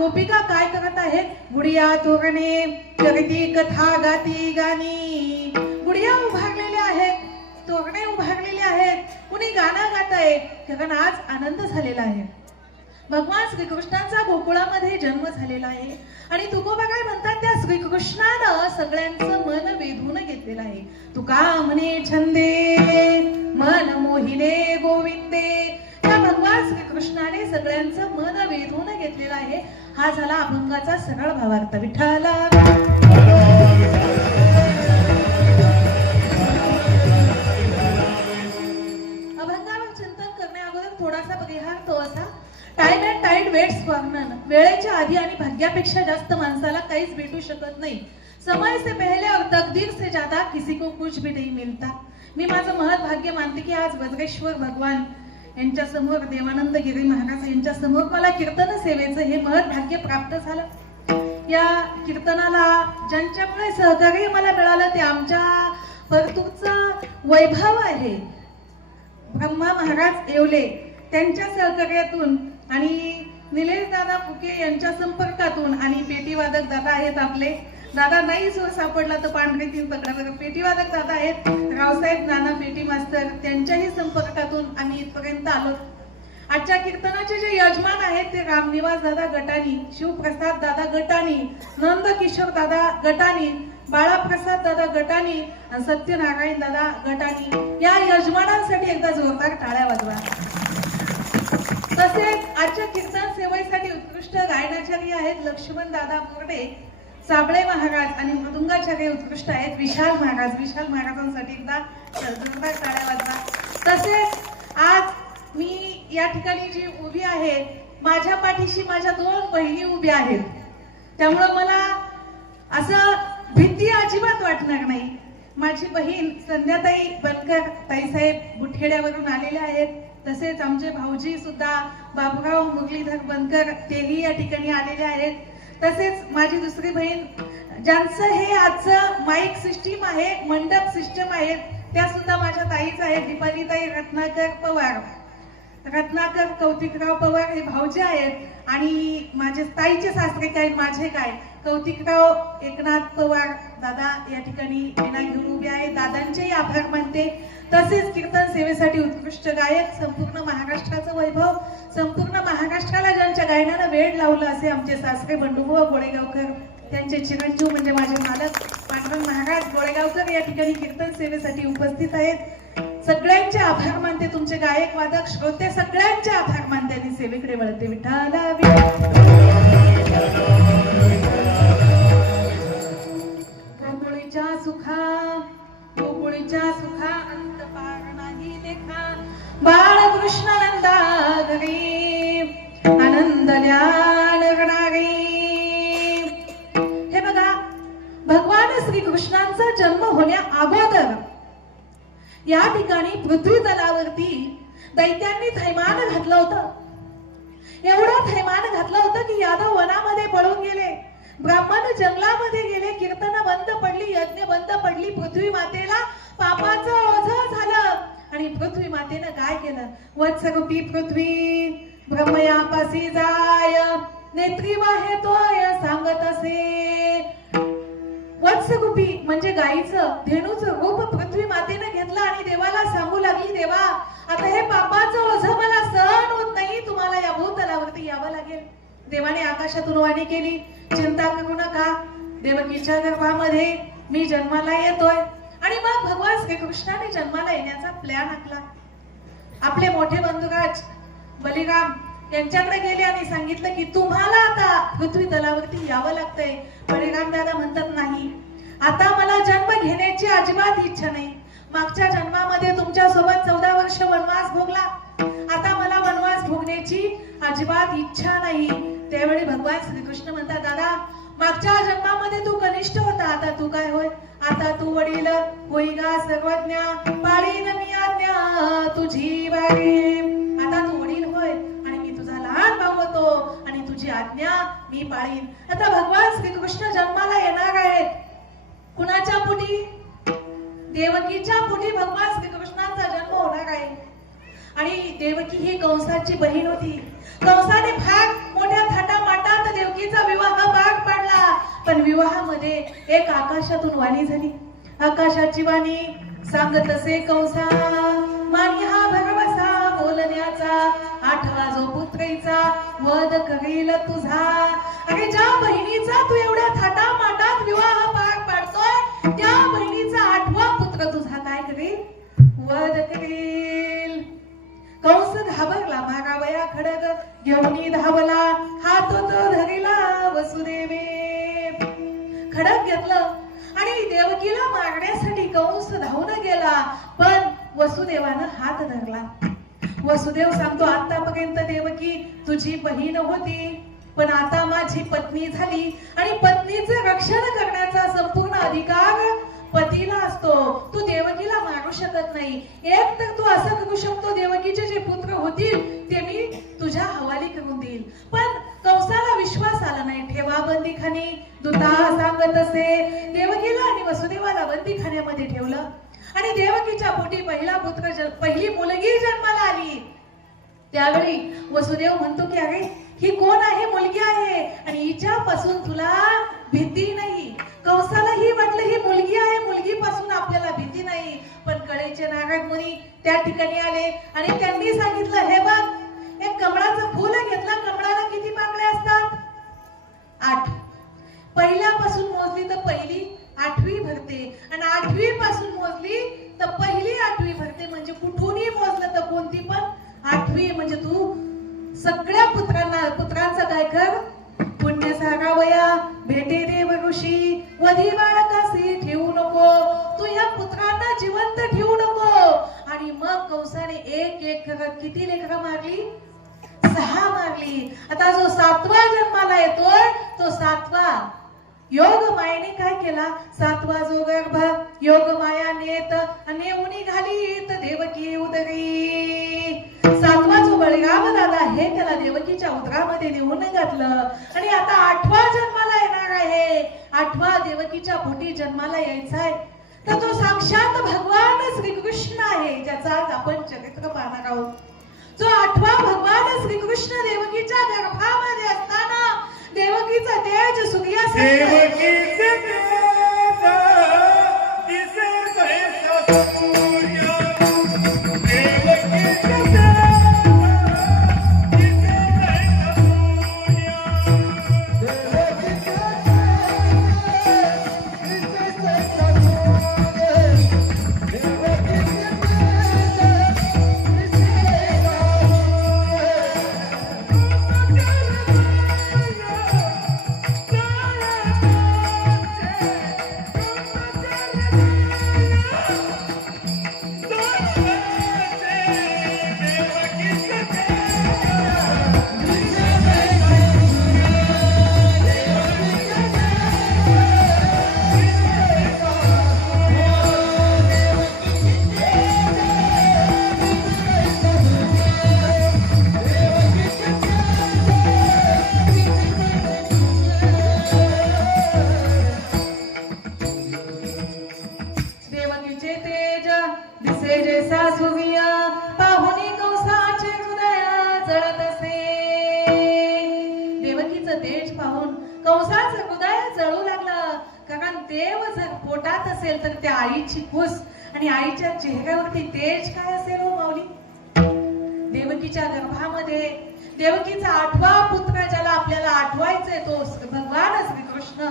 गोपिका काय करत आहेत? गुडिया तोरणे जगती कथा गाती गाणी. गुडिया उभारलेल्या आहेत, तोरणे उभारलेले आहेत, कुणी गाणं गात आहे, कारण आज आनंद झालेला आहे. भगवान श्रीकृष्णांचा गोकुळामध्ये जन्म झालेला आहे आणि तुकोबा काय म्हणतात, त्या श्रीकृष्णानं सगळ्यांचं मन वेधून घेतलेलं आहे. तुका म्हणे छंदे मन मोहिले गोविंदे. त्या भगवान श्रीकृष्णाने सगळ्यांचं मन वेधून घेतलेलं आहे. हा झाला अभंगाचा सरळ भावार्थ. विठ्ठला अभंगावर चिंतन करण्या अगोदर थोडासा परिहार तो असा, time and tide waits for none. वेळेच्या आधी आणि भाग्यापेक्षा जास्त माणसाला काहीच भेटू शकत नाही. समय से पहले और तकदीर से ज्यादा किसी को कुछ भी नहीं मिलता. मी माझं महत् भाग्य मानते की आज वज्रेश्वर भगवान यांच्या समोर, देवानंद गिरी महाराज यांच्या समोर मला कीर्तन सेवेचं हे महत् भाग्य प्राप्त झालं. या कीर्तनाला ज्यांच्यामुळे सहकार्य मला मिळालं ते आमच्या परतूरचं वैभव आहे. ब्रह्मा महाराज येवले त्यांच्या सहकार्यातून आणि निलेश दादा फुके यांच्या संपर्कातून आणि पेटीवादक दादा आहेत आपले. दादा नाही जो सापडला तर पांढरे तीन पकडा. पेटीवादक दादा आहेत रावसाहेब नाना पेटी मास्तर, त्यांच्याही संपर्कातून आम्ही इथपर्यंत आलो. आजच्या कीर्तनाचे जे यजमान आहेत ते रामनिवास दादा गटानी, शिवप्रसाद दादा गटानी, नंद किशोर दादा गटानी, बाळाप्रसाद दादा गटानी, सत्यनारायण दादा गटानी. या यजमानांसाठी एकदा जोरदार टाळ्या वाजवा. तसेच आजच्या कीर्तन सेवेसाठी उत्कृष्ट गायनाचार्य आहेत लक्ष्मण दादा बोर्डे, साबळे महाराज आणि मृदुंगाचार्य उत्कृष्ट आहेत विशाल महाराज. विशाल महाराजांसाठी एकदा जोरदार टाळ्या वाजवा. तसेच आज मी या ठिकाणी जी उभी आहे, माझ्या पाठीशी माझ्या दोन बहिणी उभ्या आहेत, त्यामुळं मला असं भीती अजिबात वाटणार नाही. माझी बहीण संध्याताई बनकर ताईसाहेब बुठेड्यावरून आलेल्या आहेत. तसेच आमचे भाऊजी सुद्धा बाबूराव मुरलीधर बनकर तेही या ठिकाणी आलेले आहेत. तसेच माझी दुसरी बहीण ज्यांचं हे आजचं माईक सिस्टीम आहे, मंडप सिस्टम आहे, त्या सुद्धा माझ्या ताईच आहेत. दीपालीताई रत्नाकर पवार, रत्नाकर कौतिकराव पवार हे भाऊजी आहेत आणि माझे ताईचे सासरे काय माझे काय कौतिकराव एकनाथ पवार दादा या ठिकाणी विना घेऊन उभे आहेत. दादांचेही आभार मानते. तसेच कीर्तन सेवेसाठी उत्कृष्ट गायक, संपूर्ण महाराष्ट्राचं वैभव, संपूर्ण महाराष्ट्राला ज्यांच्या गायनानं वेळ लावलं असे आमचे सासरे बंडूभाऊ गोळेगावकर, त्यांचे चिरंजीव म्हणजे माझे मालक पांडुरंग महाराज गोळेगावकर या ठिकाणी कीर्तन सेवेसाठी उपस्थित आहेत. सगळ्यांचे आभार मानते. तुमचे गायक वादक श्रोते सगळ्यांचे आभार मानते आणि सेवेकडे वळते. विठ्ठला गोकुळीच्या सुखा, गोकुळीच्या सुखा अंत पार नाही लेखा. बाळकृष्ण नंदा घरी आनंद ल्याणगणारी. हे बघा, भगवान श्रीकृष्णांचा जन्म होण्या अगोदर या ठिकाणी पृथ्वी तलावरती दैत्यांनी थैमान घातलं होतं. एवढं थैमान घातलं होतं की यादव वनामध्ये पळून गेले, ब्राह्मण जंगलामध्ये गेले, कीर्तन बंद पडली, यज्ञ बंद पडली. पृथ्वी मातेला पापाचं ओझं झालं आणि पृथ्वी मातेनं काय केलं? वत्सरूपी पृथ्वी ब्रह्मयापासी जाय, नेत्री वाहे तोय सांगत असे. वत्सरूपी म्हणजे गाईचं, धेनूचं रूप पृथ्वी मातेने घेतलं आणि देवाला सांगू लागली, देवा आता हे पापाचं ओझं मला सहन होत नाही, तुम्हाला या भूतलावरती यावं लागेल. देवाने आकाशातून वाणी केली, चिंता करू नका, देवकीच्या गर्भामध्ये मी जन्माला येतोय. आणि मग भगवान श्रीकृष्णाने जन्माला येण्याचा प्लॅन आखला. आपले मोठे बंधुराज बलिराम यांच्याकडे गेले आणि सांगितलं की तुम्हाला आता पृथ्वी तलावरती यावं लागतंय. बलिराम दादा म्हणतात नाही, आता मला जन्म घेण्याची अजिबात इच्छा नाही. मागच्या जन्मामध्ये तुमच्या सोबत 14 वर्ष वनवास भोगला, आता मला वनवास भोगण्याची अजिबात इच्छा नाही. त्यावेळी भगवान श्रीकृष्ण म्हणतात, दादा मागच्या जन्मामध्ये तू कनिष्ठ होता, आता तू काय होय? आता तू वडील होईगा सर्वज्ञ, पाळीन मी आज्ञा तुझी वारी. आता तू वडील होय आणि मी तुझा लहान भाऊ होतो आणि तुझी आज्ञा मी पाळीन. आता भगवान श्रीकृष्ण जन्माला येणार आहेत. कुणाच्या पोटी? देवकीच्या पोटी भगवान श्रीकृष्णांचा जन्म होणार आहे. आणि देवकी ही कंसाची बहीण होती. कंसाने फार मोठ्या थाटामाटात देवकी विवाहामध्ये एक आकाशातून वाणी झाली. आकाशाची वाणी सांगत असे कंसा, मानी हा भरवसा बोलण्याचा, 8वा जो पुत्रीचा वध करील तुझा. अरे ज्या बहिणीचा तू एवढ्या थाटामाटात विवाह पार पाडतोय, त्या बहिणीचा 8वा पुत्र तुझा काय करेल? वध करेल. कंस घाबरला, मागावया खडग घेऊनी धावला, हात तो धरिला वसुदेवे. खडग घेतलं आणि देवकीला मारण्यासाठी कंस धावून गेला, पण वसुदेवानं हात धरला. वसुदेव सांगतो, आतापर्यंत देवकी तुझी बहीण होती, पण आता माझी पत्नी झाली आणि पत्नीचे रक्षण करण्याचा संपूर्ण अधिकार पतीला असतो. तू देवकीला मारू शकत नाही. एक तर तू असं करू शकतो, देवकीचे जे पुत्र होतील ते मी तुझ्या हवाली करून देईल. पण कंसाला विश्वास आला नाही. ठेवा बंदीखानी, दूता सांगत असे. देवकीला आणि वसुदेवाला बंदीखान्यामध्ये ठेवलं आणि देवकीच्या पोटी पहिली मुलगी जन्माला आली. त्यावेळी वसुदेव म्हणतो की अरे ही कोण आहे? मुलगी आहे आणि हिच्यापासून तुला भीती नाही. कंसाला ही वाटलं ही मुलगी आहे, मुलगीपासून आपल्याला भीती नाही. पण कळेचे नारद मुनी त्या ठिकाणी आले आणि त्यांनी सांगितलं, हे बघ, एक कमळाचं फुल घेतलं. कमळाला किती पाकळ्या असतात? 8. पहिल्यापासून मोजली तर पहिली 8वी भरते आणि 8वी पासून मोजली तर पहिली 8वी भरते. म्हणजे कुठूनही मोजलं तर कोणती पण 8वी. म्हणजे तू सगळ्या पुत्रांचा काय कर? पुण्य सारावया भेटे देव ऋषी, वधी बाळकासी ठेवू नको. तू या पुत्रांना जिवंत ठेवू नको. आणि मग कंसाने एक करत किती लेकरं मारली? 6 मारली. आता जो 7वा जन्माला येतोय तो 7वा योग मायेने काय केला? 7वा जो गर्भ योग माया नेत नेऊनी घालीत देवकी उदरी. 7वा जो बळीराम दादा आहे त्याला देवकीच्या उदरामध्ये नेऊन घातलं आणि आता 8वा जन्माला येणार आहे. 8वा देवकीच्या पोटी जन्माला यायचा आहे. तर तो साक्षात भगवान श्रीकृष्ण आहे, ज्याचा आज आपण चरित्र पाहणार आहोत. जो 8वा भगवान श्रीकृष्ण देवकीच्या गर्भामध्ये असताना देवकीचा तेज सूर्यासारखा तेज पाहून कंसाचं हृदय जळू लागलं. कारण देव जर पोटात असेल तर त्या आईची कुस आणि आईच्या चेहऱ्यावरती तेज काय असेल हो माऊली? देवकीच्या गर्भामध्ये देवकीचा 8वा पुत्र ज्याला आपल्याला आठवायचंय तो भगवान श्रीकृष्ण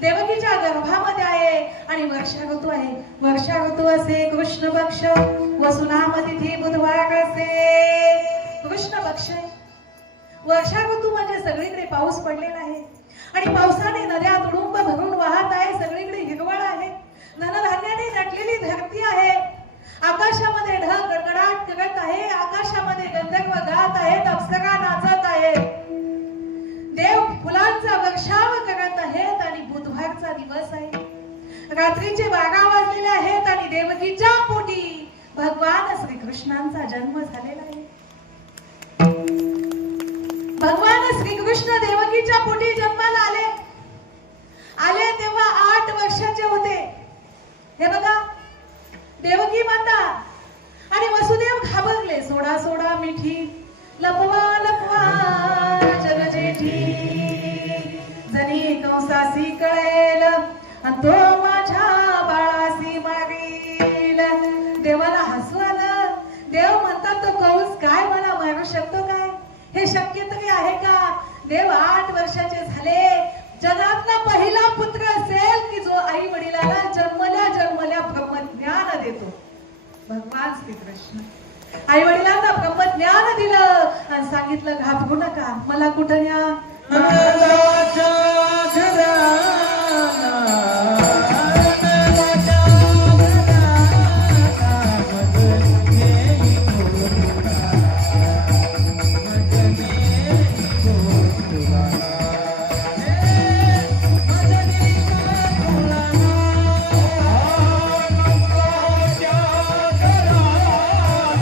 देवकीच्या गर्भामध्ये आहे आणि वर्षा ऋतू आहे. वर्षा ऋतू असे कृष्ण पक्ष वसुनामतिथी बुधवार असे कृष्ण पक्ष आहे. वर्षा ऋतू म्हणजे सगळीकडे पाऊस पडलेला आहे आणि पावसाने नद्या तुडुंब भरून वाहत आहे. सगळीकडे हिरवळ आहे, धनधान्याने नटलेली धरती आहे. आकाशामध्ये ढग गडगडाट करत आहे, आकाशामध्ये गंधर्व गात आहेत, अप्सरा नाचत आहेत, देव फुलांचा वर्षाव करत आहेत आणि बुधवारचा दिवस आहे. रात्रीचे 12 वाजलेले आहेत आणि देवकीच्या पोटी भगवान श्रीकृष्णांचा जन्म झालेला आहे. भगवान श्रीकृष्ण देवकीच्या पोटी जन्माला आले तेव्हा 8 वर्षाचे होते. हे बघा, देवकी माता आणि वसुदेव घाबरले. सोडा सोडा मिठी लपवा लपवा जग जेठी, जनी कंसासी कळेल आणि तो माझ्या बाळासी मारील. देवाला हसू आलं. देव म्हणतात तो कंस काय मला मारू शकतो काय? हे शक्य तरी आहे का? देव 8 वर्षाचे झाले. जगातला पहिला पुत्र असेल की जो आई वडिलाला जन्मल्या जन्मल्या ब्रह्मज्ञान देतो. भगवान श्रीकृष्ण आई वडिलांना ब्रह्मज्ञान दिलं आणि सांगितलं घाबरू नका, मला कुठं न्या.